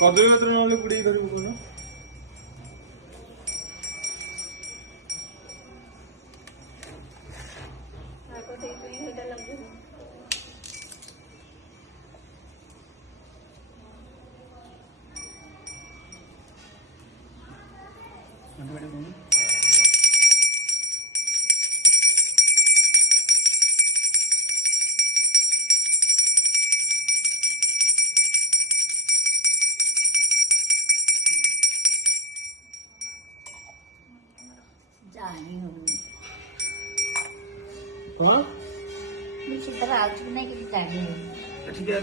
कदली पत्र ना पुड़ी धर जानी हूँ कौन मुझे तरह आज नहीं कि जानी हूँ ठीक है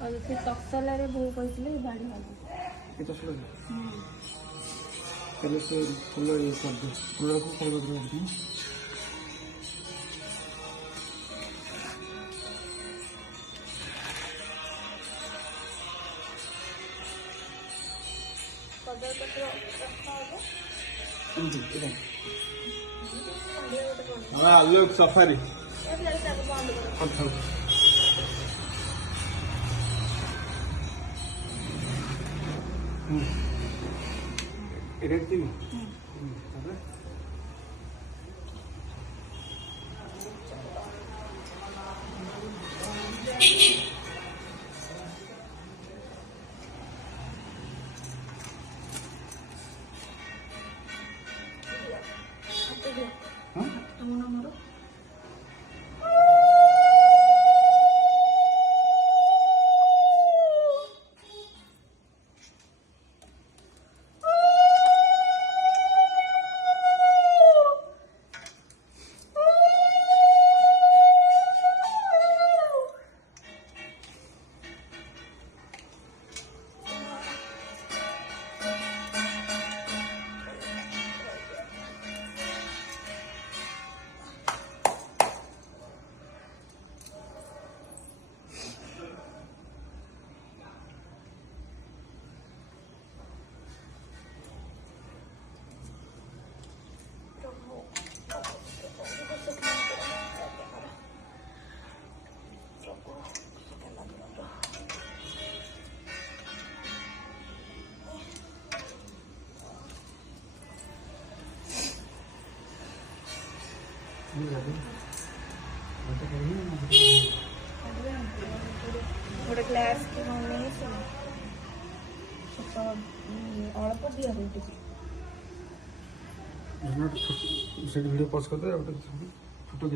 और से तक्सला रे बहु कहले बाड़ी वाला ये तो सुन पहले से फुल ये कर दो पूरा को कर दो कदर पत्र रखा होगा हां लोग सफारी ये लड़का को बंद करो इरेक्टिव ଗୋଟେ ଗ୍ଲାସ୍ କି ନେଇ ଆସିବ ଅଳ୍ପ ଦିଅ ହଉଛି वीडियो पॉज कर दे छोटो